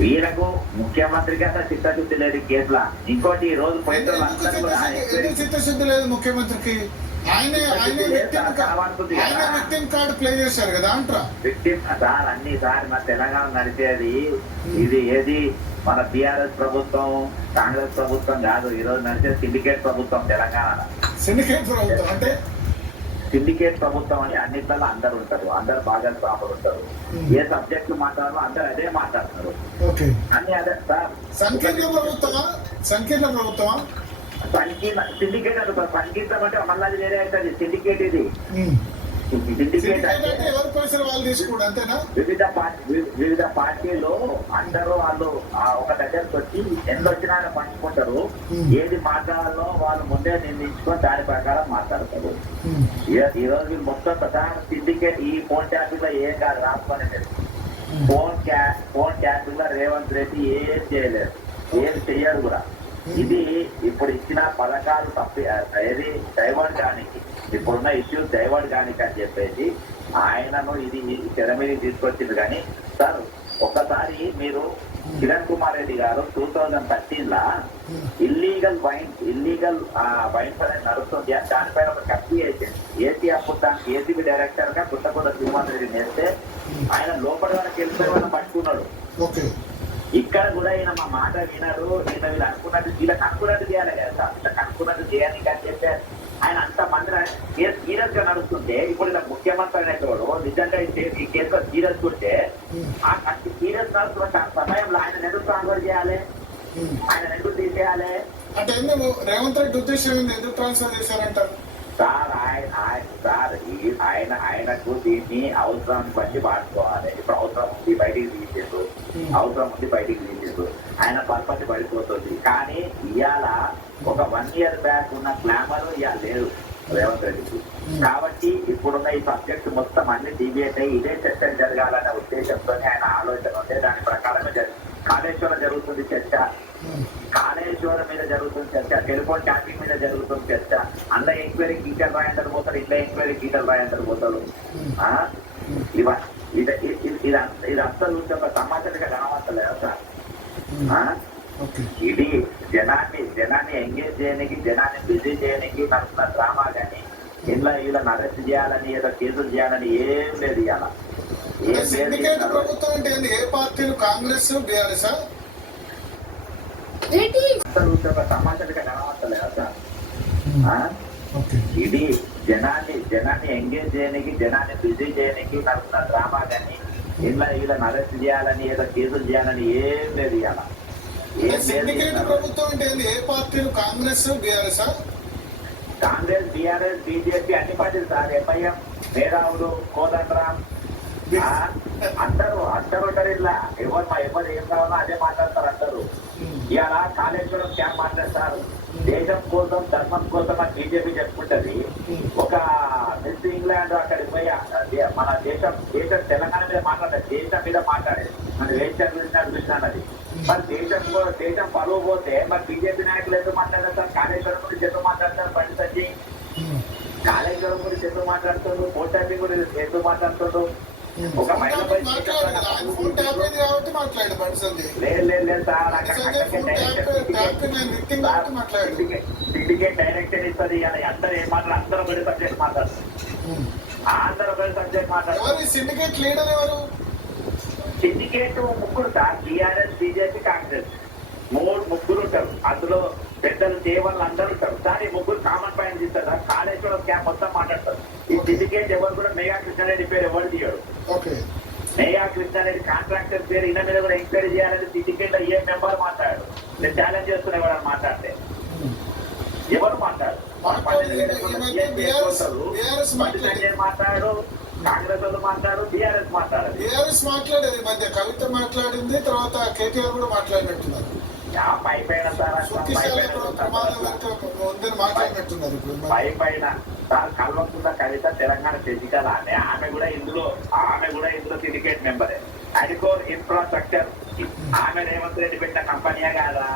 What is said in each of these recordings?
వీళ్ళకు ముఖ్యమంత్రికి అసలు చిత్తశుద్ధి లేదు కేసుల. ఇంకోటి ఈ రోజు చిత్తశుద్ధి లేదు ముఖ్యమంత్రికి. ఆయనే విక్టిమ్ కార్డు ప్లే చేశారు కదా అంటారా. విక్టిమ్ సార్ అన్ని సార్ మన తెలంగాణ నడిచేది ఇది ఏది మన టిఆర్ఎస్ ప్రభుత్వం కాంగ్రెస్ ప్రభుత్వం కాదు. ఈ రోజు నడిచేది సిండికేట్ ప్రభుత్వం తెలంగాణ. సిండికేట్ ప్రభుత్వం అంటే సిండికేట్ ప్రభుత్వం అని అన్నిట్లలో అందరు ఉంటారు, అందరు భాగస్వాములు ఉంటారు. ఏ సబ్జెక్టు మాట్లాడాలో అందరు అదే మాట్లాడతారు. అన్ని అదే సార్. సంకీర్ణ ప్రభుత్వమా సంకీర్ణ సిండికేట్ అనుకో. సంకీర్ణం అంటే మళ్ళీ అది వేరే అవుతుంది. సిండికేట్ ఇది వివిధ పార్టీలు అందరూ వాళ్ళు ఒక దగ్గరకు వచ్చి ఎంత వచ్చినా పంచుకుంటారు. ఏది మాట్లాడాలో వాళ్ళు ముందే నిర్ణయించుకొని దాని ప్రకారం మాట్లాడతారు. ఈ రోజు మొత్తం ప్రధాన సిండికేట్ ఈ ఫోన్ ట్యాపింగ్ లో ఏం కాదు రాసుకొని. ఫోన్ ట్యాపింగ్ లో రేవంత్ రెడ్డి ఏం చేయలేదు, ఏం చెయ్యరు కూడా. ఇది ఇప్పుడు ఇచ్చిన పథకాలు ఏది డైవర్ట్ కానికి, ఇప్పుడున్న ఇష్యూస్ డైవర్ట్ కానికి అని చెప్పేసి ఆయనను ఇది తెర మీద తీసుకొచ్చింది. కానీ సార్ ఒక్కసారి మీరు కిరణ్ కుమార్ రెడ్డి గారు 2013 ఇల్లీగల్ వైన్స్ అనేది నడుస్తుంది. దానిపైన ఒక కప్పి వేసింది. ఏసీ అప్పుడు దానికి ఏసీబీ డైరెక్టర్ గా పుట్టకొండ శ్రీనివాస్ రెడ్డి వేస్తే ఆయన లోపల వరకు వెళ్ళిపోయి వాళ్ళని పట్టుకున్నాడు. ఇక్కడ కూడా ఈయన మా మాట వినరు. ఈయన వీళ్ళు అనుకున్నట్టు చేయాలి కదా సార్. వీళ్ళకి అనుకున్నట్టు చేయాలి అని చెప్పి ఆయన అంత మంది సీరియస్ గా నడుస్తుంటే ఇప్పుడు ఇలా ముఖ్యమంత్రి అనేటోడు నిజంగా ఈ కేసులో సీరియస్ ఉంటే సీరియస్ నడుస్తున్న సమయంలో ఆయన ఎందుకు ట్రాన్స్ఫర్ చేయాలి, ఆయన ఎందుకు తీసేయాలి అంటే రేవంత్ రెడ్డి ఉద్దేశం ఎందుకు ట్రాన్స్ఫర్ చేశారంటారు సార్. ఆయనకు దీన్ని అవసరం బట్టి వాడుకోవాలి. ఇప్పుడు అవసరం ఉంది బయటికి తీసేసు, అవసరం ఉంది బయటికి తీసేసు, ఆయన పర్పతి పడిపోతుంది. కానీ ఇవాళ ఒక 1 year బ్యాక్ ఉన్న గ్లామర్ ఇవాళ లేదు రేవంత్ రెడ్డికి. కాబట్టి ఇప్పుడున్న ఈ సబ్జెక్ట్ మొత్తం అన్ని డిబేట్ అయ్యి ఇదే చర్చ జరగాలనే ఉద్దేశంతోనే ఆయన ఆలోచన ఉంటే దాని ప్రకారమే కాళేశ్వరం జరుగుతుంది చర్చ, కాళేశ్వరం మీద జరుగుతుంది చర్చ, టెలిఫోన్ ట్యాపింగ్ మీద జరుగుతుంది చర్చ. అంత ఎంక్వైరీ గీటలు రాయంటారు పోతారు, ఇంత ఎంక్వైరీ గీటలు రాయంటారు పోతారు. ఇది అస్సలు ఒక సమాచారంగా కనవస్తలేదు సార్. ఇది జనాన్ని ఎంగేజ్ చేయడానికి, జనాన్ని బిజీ చేయడానికి నడుస్తున్న డ్రామా. కానీ ఇంట్లో వీళ్ళని అరెస్ట్ చేయాలని ఏదో కేసులు చేయాలని ఏం లేదు. ఇవాళ ప్రభుత్వం అంటే ఏ పార్టీలు కాంగ్రెస్ బీఆర్ఎస్ ఒక సమాచారంగా కనవస్తలేదు సార్. ఇది జనాన్ని ఎంగేజ్ చేయడానికి, జనాన్ని బిజీ చేయడానికి నడుస్తున్న డ్రామా. కానీ ఇంట్లో వీళ్ళని అరెస్ట్ చేయాలని ఏదో కేసులు చేయాలని ఏం లేదు. ఇవాళ ప్రభుత్వం అంటే ఏ పార్టీలు Congress BRS Congress BRS BJP అన్ని పార్టీలు సార్. ఎంఐఎం మేధావులు కోదండరాం అందరూ ఉంటారు. ఇట్లా ఎవరు ఏం కావాలో అదే మాట్లాడతారు అందరూ. ఇలా కాళేశ్వరం క్యాంప్ మాట్లాడతారు. దేశం కోసం ధర్మం కోసం అని బీజేపీ చెప్పుకుంటది. ఒక మిస్ ఇంగ్లాండ్ అక్కడికి పోయి మన దేశం తెలంగాణ మీద మాట్లాడేది, దేశం మీద మాట్లాడేది, మన దేశం గురించి అన్నది. మరి దేశం పరువు పోతే మరి బీజేపీ నాయకులు ఎందుకు మాట్లాడతారు? కాళేశ్వరం గురించి ఎందుకు మాట్లాడతారు? బండి సంజయ్ కాళేశ్వరం గురించి ఎందుకు మాట్లాడుతుండ్రు? ఫోన్ ట్యాపింగ్ గురించి ఎందుకు మాట్లాడుతుండ్రు? ఒక మహిళ సిండికేట్ డైరెక్టర్ ఇస్తుంది. అందరూ ఏం మాట్లాడారు? అందరూ బడి సబ్జెక్ట్ మాట్లాడతారు. అందరూ బడి సబ్జెక్ట్ మాట్లాడతారు. సిండికేట్ లీడర్ ఎవరు? సిండికేట్ ముగ్గురు సార్. టీఆర్ఎస్ బీజేపీ కాంగ్రెస్ ముగ్గురు ఉంటారు. అందులో పెద్దలు దేవాళ్ళు అందరూ ఉంటారు సార్. ఈ ముగ్గురు కామన్ పాయింట్ ఇస్తారు సార్. కాళేశ్వరం క్యాంప్ మొత్తం మాట్లాడతారు. ఈ సిండికేట్ ఎవరు కూడా మేఘా కృష్ణారెడ్డి పేరు ఎవరు తీయడు. మేఘా కృష్ణారెడ్డి కాంట్రాక్టర్ పేరు ఈయన మీద కూడా ఎంక్వైరీ చేయాలని సిండికేట్ లో ఏ మెంబర్ మాట్లాడాడు? నేను ఛాలెంజ్ చేస్తున్నా ఎవరైనా మాట్లాడితే. ఎవరు మాట్లాడు? మాట్లాడు, కాంగ్రెస్ వాళ్ళు మాట్లాడు, బీఆర్ఎస్ మాట్లాడారు. బీఆర్ఎస్ మాట్లాడేది మధ్య కవిత మాట్లాడింది, తర్వాత కేటీఆర్ కూడా మాట్లాడినట్టున్నారు. పైపైన సార్ పైపైన సార్ కల్వకుంట్ల కవిత తెలంగాణ ఫిజికల్ ఆమె కూడా ఇందులో సిండికేట్ మెంబరే. అడికోర్ ఇన్ఫ్రాస్ట్రక్చర్ ఆమె రేవంత్ రెడ్డి పెట్టిన కంపెనీయే కాదా?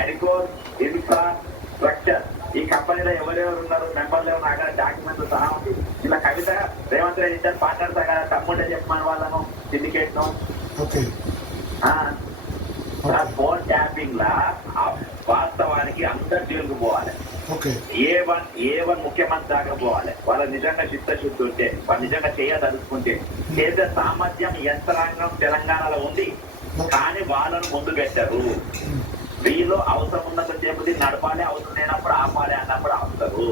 అడికోర్ ఇన్ఫ్రాస్ట్రక్చర్ ఈ కంపెనీలో ఎవరెవరు ఉన్నారు, మెంబర్లు ఎవరు, అక్కడ డాక్యుమెంట్ సహా ఉంది. ఇలా కవిత రేవంత్ రెడ్డి ఇద్దరు మాట్లాడతా కదా, తమ్ముంటే చెప్పమని వాళ్ళను సిండికేట్ ను. ఫోన్ ట్యాపింగ్ లా వాస్తవానికి అందరు జైలుకు పోవాలి. ఓకే. ఏ వన్ ముఖ్యమంత్రి దాకా పోవాలి. వాళ్ళ నిజంగా చిత్తశుద్ధి ఉంటే, వాళ్ళు నిజంగా చేయదలుచుకుంటే, చేసే సామర్థ్యం యంత్రాంగం తెలంగాణలో ఉంది. కానీ వాళ్ళను ముందు పెట్టారు. వీళ్ళు అవసరం ఉన్నంత సేపు దీన్ని నడపాలి, అవసరం లేనప్పుడు ఆపాలి అన్నప్పుడు ఆపుతారు.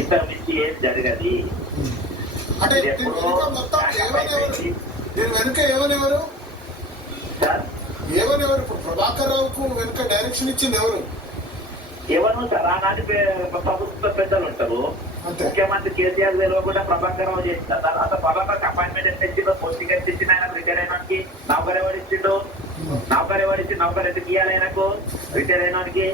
ఇంతకు మించి ఏం జరగదు. అంటే దీని వెనుక ఏమనేవారు సార్, ఏమనేవారు? ఇప్పుడు ప్రభాకర్ రావుకు వెనుక డైరెక్షన్ ఇచ్చింది ఎవరు? ఎవరు సార్? ఆనాటి ప్రభుత్వ పెద్దలు ఉంటారు. ముఖ్యమంత్రి కేసీఆర్ తెలియకుండా ప్రభాకర్ రావు చేసిన తర్వాత ప్రభాకర్ అపాయింట్మెంట్ ఎంత ఇచ్చిందో, పోస్టింగ్ ఎంత ఇచ్చింది, ఆయన రిటైర్ అయినానికి నౌకర్ ఎవరు ఇచ్చిండు, నౌకర్ ఎందుకు ఇవ్వాలి ఆయనకు రిటైర్ అయినానికి?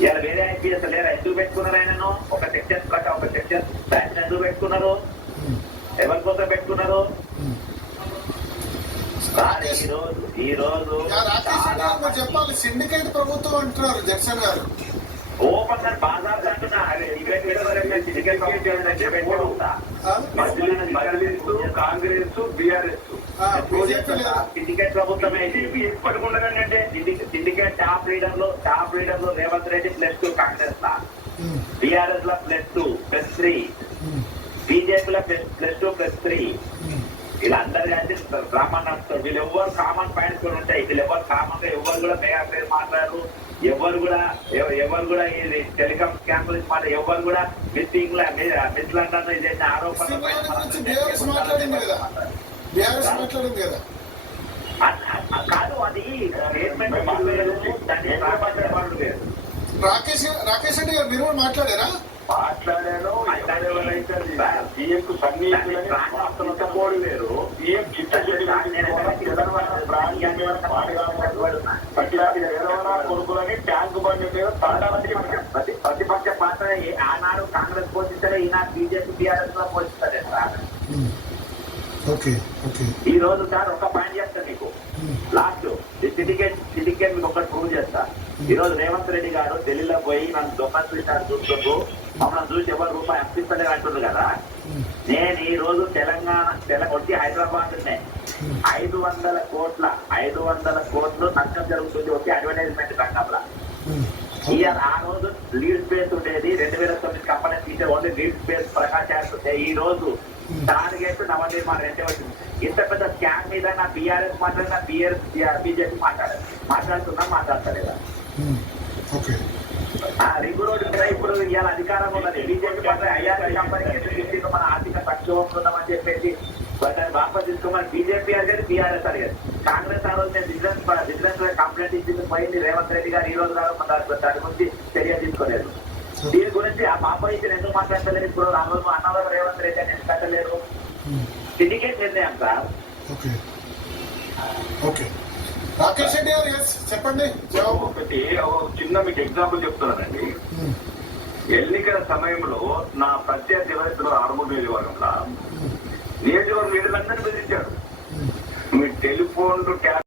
ఇవాళ వేరే ఐపీఎస్ లేరా? ఎందుకు పెట్టుకున్నారు ఆయనను? ఒక సెక్షన్ బ్యాంక్ ఎందుకు పెట్టుకున్నారు? ఎవరి కోసం పెట్టుకున్నారు? ఈ రోజు చెప్పాలి. సిండికేట్ ప్రభుత్వం అంటున్నారు జగన్ గారు. ఓపెన్ గా బాజార్ అంటున్నా. కాంగ్రెస్ బీఆర్ఎస్ సిండికేట్ ప్రభుత్వమే. ఇప్పటికుండగానే సిండికేట్ టాప్ లీడర్ లో రేవంత్ రెడ్డి +2 కాంగ్రెస్ లా, బీఆర్ఎస్ లా +2 +3, బీజేపీ లా +2 +3. వీళ్ళందరూ కలిసి బ్రాహ్మణ్ నడుస్తారు. వీళ్ళు ఎవరు కామన్ పాయింట్స్ కూడా ఉంటాయి. వీళ్ళు ఎవరు కామన్ గా ఎవరు కూడా మెగా పేరు మాట్లాడారు. ఎవరు కూడా ఈ టెలికాం స్కామ్ గురించి మాట్లాడారు. ఎవరు కూడా మిస్సింగ్ మిస్లండర్ చేసిన ఆరోపణలు కాదు. అది స్టేట్మెంట్ రాకేష్ రెడ్డి గారు మీరు కూడా మాట్లాడారా? మాట్లాడాను. సీఎంకు సన్నిహితులని పోడు వేరు, సీఎం కొడుకులని ట్యాంక్ బండి మీద ప్రతిపక్ష పాత్ర ఆనాడు కాంగ్రెస్ పోషించారు, ఈనాడు బీజేపీ బీఆర్ఎస్ లో పోషిస్తారు. ఈ రోజు సార్ ఒక పాయింట్ చెప్తాను మీకు. లాస్ట్ సిండికేట్ మీకు ఒకటి ప్రూవ్ చేస్తా. ఈ రోజు రేవంత్ రెడ్డి గారు ఢిల్లీలో పోయి నన్ను దొంగలు చూస్తున్నారు, మమ్మల్ని చూసి ఎవరు రూపాయి అప్పిస్తలేరు అంటున్నారు కదా. నేను ఈ రోజు తెలంగాణ వచ్చి హైదరాబాద్ ఉన్నాయి 500 కోట్లు నష్టం జరుగుతుంది వచ్చి అడ్వర్టైజ్మెంట్ రంగంలో. ఆ రోజు లీడ్ స్పేస్ ఉండేది 2009 company feature only lead space Prakasam. ఈ రోజు టార్గెట్ నవనిర్మాణం అంటే వచ్చింది. ఇంత పెద్ద స్కామ్ మీద నా బీఆర్ఎస్ మాట్లాడినా బీజేపీ మాట్లాడతలేదా? రింగ్ రోడ్డు మీద ఇప్పుడు ఇవాళ అధికారం ఉన్నది. బీజేపీ పట్ల ఐఆర్ఎస్ కంపెనీకి మన ఆర్థిక సంక్షోభం ఉందామని చెప్పేసి దాన్ని వాపస్ తీసుకోమని బీజేపీ అడిగేది, బీఆర్ఎస్ అడిగేది. కాంగ్రెస్ ఆ రోజు నేను విజిలెన్స్ కంప్లైంట్ ఇచ్చింది పోయింది. రేవంత్ రెడ్డి గారు ఈ రోజు కాదు దాని గురించి చర్య తీసుకోలేదు. దీని గురించి ఆ పాపయిషన్ ఎందుకు మాట్లాడలేదు? ఇప్పుడు అన్నవరం రేవంత్ రెడ్డి అని ఎందుకు కట్టలేరు? సిండికేట్ నిర్ణయం సార్. రాకేష్ రెడ్డి గారు చెప్పండి. ఒకటి చిన్న మీకు ఎగ్జాంపుల్ చెప్తున్నానండి. ఎన్నికల సమయంలో నా ప్రత్యర్థి ఎవరైతే ఆర్మూర్ నియోజకవర్గంలో నియోజకవర్గం లీడర్లందరినీ బెదిరించాడు. మీ టెలిఫోన్